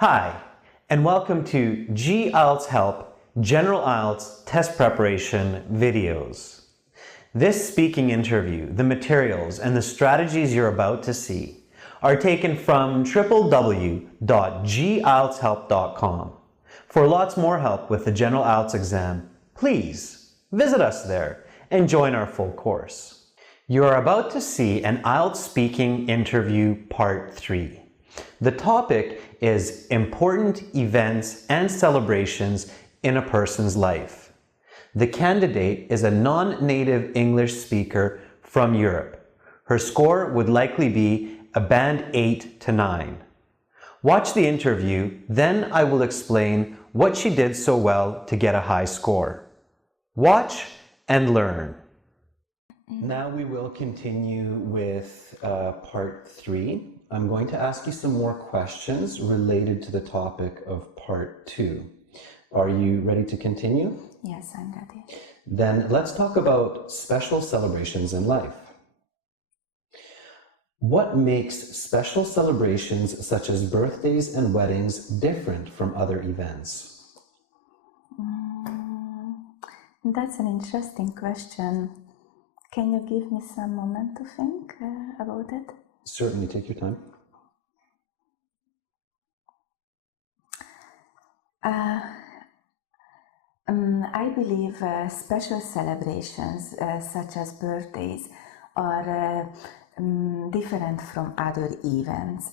Hi, and welcome to IELTS Help General IELTS Test Preparation videos. This speaking interview, the materials, and the strategies you're about to see are taken from www.gieltshelp.com. For lots more help with the General IELTS exam, please visit us there and join our full course. You are about to see an IELTS speaking interview part 3. The topic is important events and celebrations in a person's life. The candidate is a non-native English speaker from Europe. Her score would likely be a band 8 to 9. Watch the interview, then I will explain what she did so well to get a high score. Watch and learn. Now we will continue with part 3. I'm going to ask you some more questions related to the topic of part 2. Are you ready to continue? Yes, I'm ready. Then let's talk about special celebrations in life. What makes special celebrations such as birthdays and weddings different from other events? That's an interesting question. Can you give me some moment to think about it? Certainly, take your time. I believe special celebrations such as birthdays are different from other events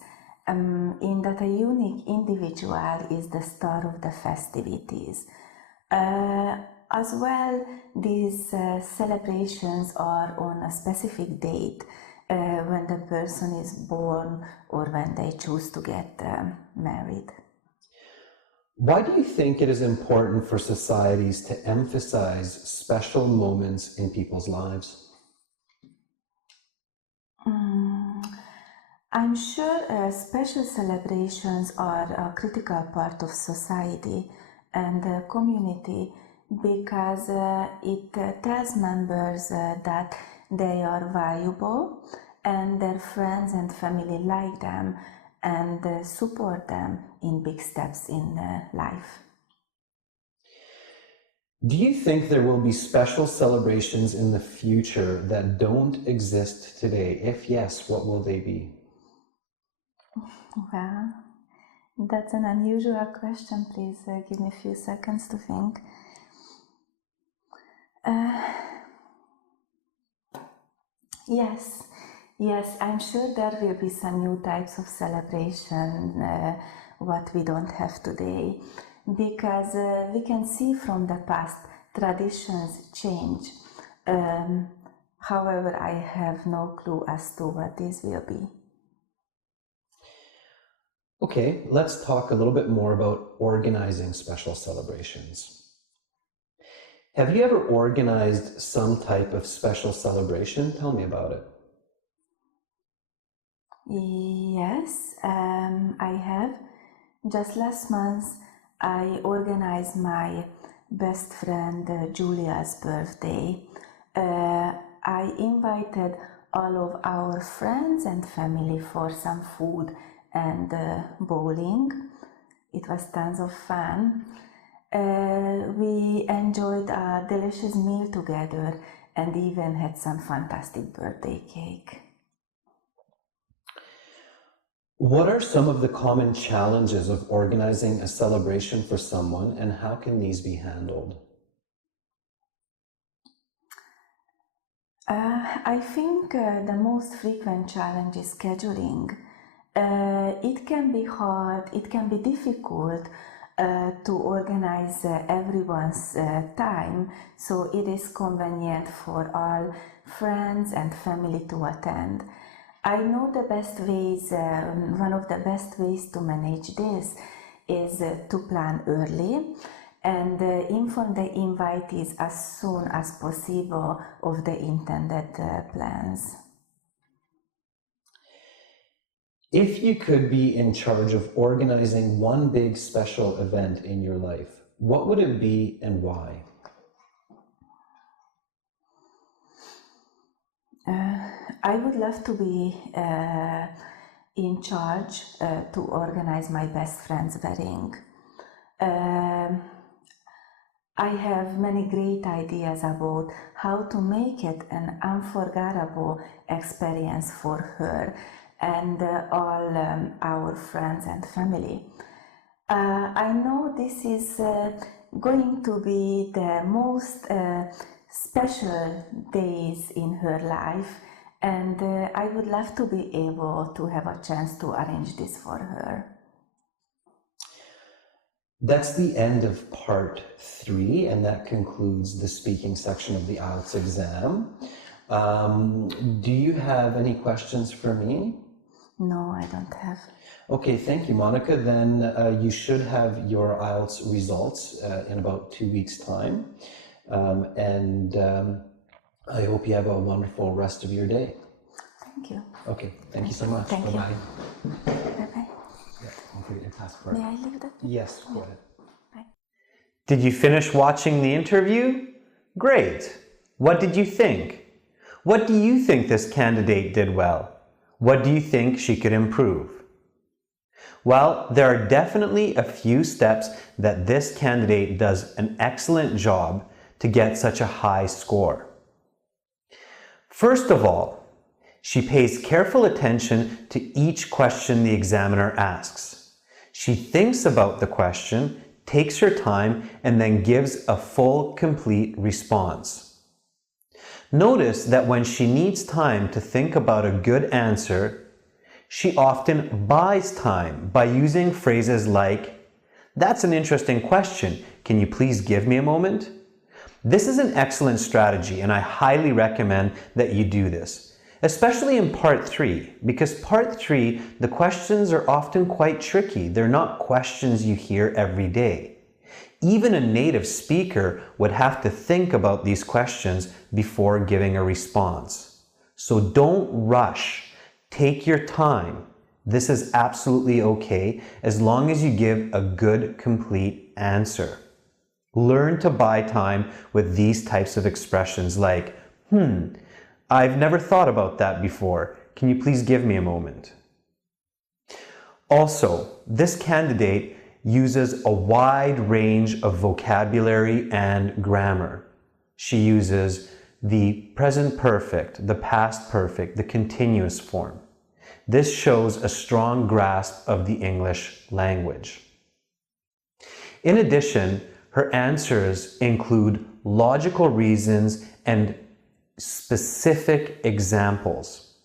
in that a unique individual is the star of the festivities. As well, these celebrations are on a specific date when the person is born or when they choose to get married. Why do you think it is important for societies to emphasize special moments in people's lives? I'm sure special celebrations are a critical part of society and the community because it tells members that they are valuable and their friends and family like them and support them in big steps in life. Do you think there will be special celebrations in the future that don't exist today? If yes, what will they be? Well, that's an unusual question. Please give me a few seconds to think. Yes, I'm sure there will be some new types of celebration, what we don't have today, because we can see from the past traditions change. However, I have no clue as to what this will be. Okay, let's talk a little bit more about organizing special celebrations. Have you ever organized some type of special celebration? Tell me about it. Yes, I have. Just last month, I organized my best friend Julia's birthday. I invited all of our friends and family for some food and bowling. It was tons of fun. We enjoyed a delicious meal together and even had some fantastic birthday cake. What are some of the common challenges of organizing a celebration for someone, and how can these be handled? I think the most frequent challenge is scheduling. It can be hard, it can be difficult to organize everyone's time, so it is convenient for all friends and family to attend. I know the best ways, one of the best ways to manage this is to plan early and inform the invitees as soon as possible of the intended plans. If you could be in charge of organizing one big special event in your life, what would it be and why? I would love to be in charge to organize my best friend's wedding. I have many great ideas about how to make it an unforgettable experience for her and all our friends and family. I know this is going to be the most special days in her life, and I would love to be able to have a chance to arrange this for her. That's the end of part 3, and that concludes the speaking section of the IELTS exam. Do you have any questions for me? No, I don't have. Okay, thank you, Monica. Then you should have your IELTS results in about 2 weeks' time. I hope you have a wonderful rest of your day. Thank you. Okay, thank you so much. Thank you. Bye-bye. Bye-bye. Yeah, don't forget your passport. May I leave that? Yes, go ahead. Bye. Did you finish watching the interview? Great! What did you think? What do you think this candidate did well? What do you think she could improve? Well, there are definitely a few steps that this candidate does an excellent job to get such a high score. First of all, she pays careful attention to each question the examiner asks. She thinks about the question, takes her time, and then gives a full, complete response. Notice that when she needs time to think about a good answer, she often buys time by using phrases like, "That's an interesting question. Can you please give me a moment?" This is an excellent strategy, and I highly recommend that you do this, especially in part 3, because part 3, the questions are often quite tricky. They're not questions you hear every day. Even a native speaker would have to think about these questions before giving a response. So don't rush. Take your time. This is absolutely okay as long as you give a good, complete answer. Learn to buy time with these types of expressions like, I've never thought about that before. Can you please give me a moment? Also, this candidate uses a wide range of vocabulary and grammar. She uses the present perfect, the past perfect, the continuous form. This shows a strong grasp of the English language. In addition, her answers include logical reasons and specific examples.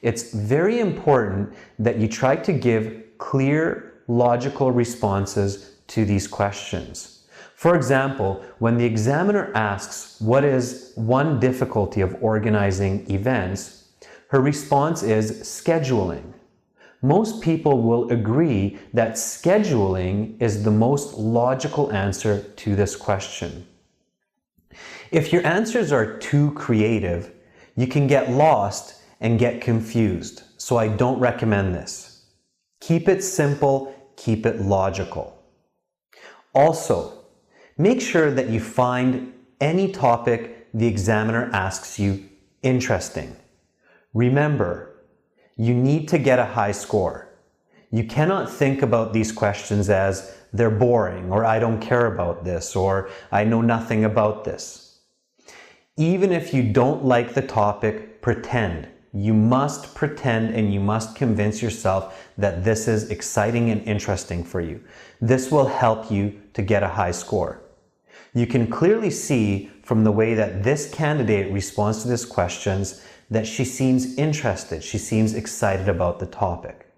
It's very important that you try to give clear, logical responses to these questions. For example, when the examiner asks, what is one difficulty of organizing events, her response is scheduling. Most people will agree that scheduling is the most logical answer to this question. If your answers are too creative, you can get lost and get confused, so I don't recommend this. Keep it simple, keep it logical. Also, make sure that you find any topic the examiner asks you interesting. Remember, you need to get a high score. You cannot think about these questions as they're boring, or I don't care about this, or I know nothing about this. Even if you don't like the topic, pretend. You must pretend and you must convince yourself that this is exciting and interesting for you. This will help you to get a high score. You can clearly see from the way that this candidate responds to these questions that she seems interested, she seems excited about the topic.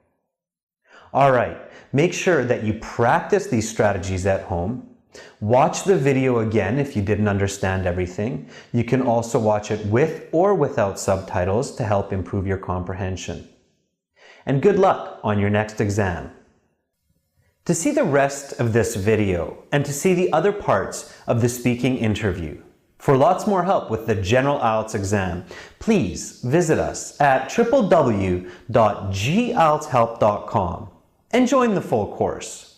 All right, make sure that you practice these strategies at home. Watch the video again if you didn't understand everything. You can also watch it with or without subtitles to help improve your comprehension. And good luck on your next exam. To see the rest of this video and to see the other parts of the speaking interview, for lots more help with the General IELTS exam, please visit us at www.gieltshelp.com and join the full course.